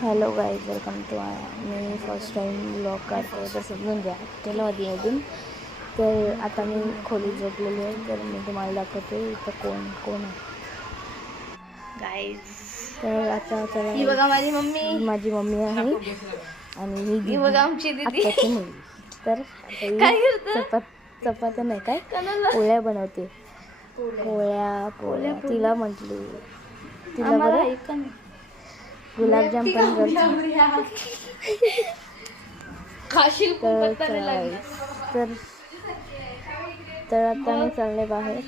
Hello guys, welcome to मी first time blog काढते तर समजून घ्या. केलं होती अजून तर आता मी खोली झोपलेली आहे. तर मी तुम्हाला दाखवते इथं कोण कोण आहे गाईज. तर आता चला, ही बघा माझी मम्मी आहे आणि ही बघा आमची दीदी मुलगी. तर आता चपात्या नाही काय पोळ्या बनवते. पोळ्या तिला म्हटली, तिला बरं गुलाबजाम पण तर आता मी चालले बाहेर.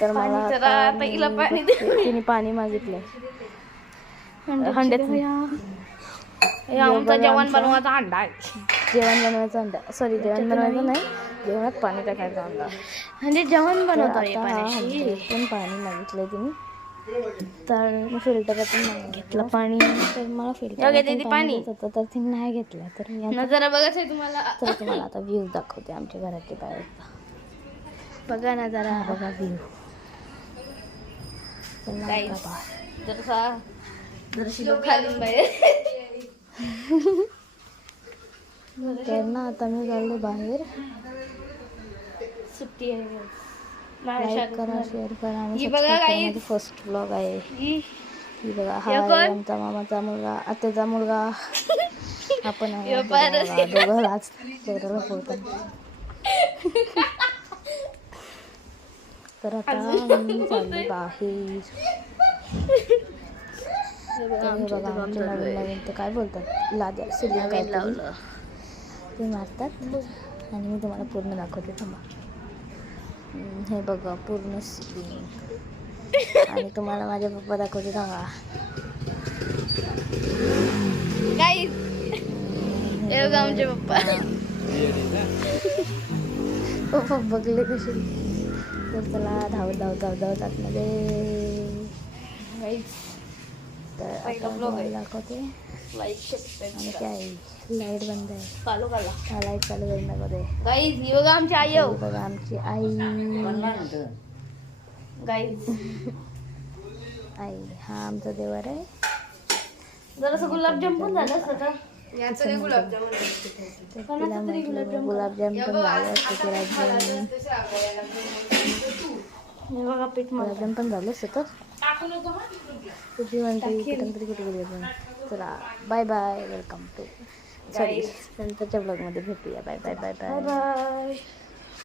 तर मला तिने पाणी मागितलंय हंड्यात. आमचा जेवण बनवायचा अंडा आहे. जेवण बनवायचं अंडा, सॉरी जेवण बनवायचं नाही, जेवणात पाणी टाकायचं अंडा म्हणजे जेवण बनवतो. पण पाणी मागितलंय तिने. तर मी फिल्टरातून घेतलं पाणी. तर मला फिल्टर पाणी होतं तर तिने नाही घेतलं. तर मी नजारा बघायचं आहे तुम्हाला. तर तुम्हाला आता व्ह्यूज दाखवते आमच्या घराचे बाहेरचा. बघा नजारा, बघा व्ह्यू. तर ना आता मी चालले बाहेर. सुट्टी आहे. लाईक करा, शेअर करा आणि माझी फर्स्ट ब्लॉग आहे. ही बघा, हा आमचा मामाचा मुलगा, आत्याचा मुलगा. आपण आहे दोघं आज चेहऱ्याला फोडतात. तर आता मी चालली बाहेर. हे बघा आमचे नवीन नवीन ते काय बोलतात, लाद्या सिलिंग काय लावलं ते मारतात. आणि मी तुम्हाला पूर्ण दाखवते थांबा. हे बघा पूर्ण सिलिंग. आणि तुम्हाला माझे पप्पा दाखवते थांबा. हे बघा आमचे पप्पा. पप्पा बघले कसे. तर चला धावत आतमध्ये. तर आता तुम्हाला दाखवते. आणि काय लाईट बंद आहे. लाईट चालू करून दाखवते. गाईज ही बघा आमची आई. बघा आमची आई. गाईज आई हा आमचा देवर आहे. जरासं गुलाबजाम पण झालं असतं का? गुलाबजाम पण झाले असते. हे बघा पीठ गुलाबजाम पण झालं असतं. तुझी म्हणते कुठे गेली अजून. चला bye bye, welcome to sorry नंतरच्या ब्लॉगमध्ये भेटूया. Bye bye bye bye.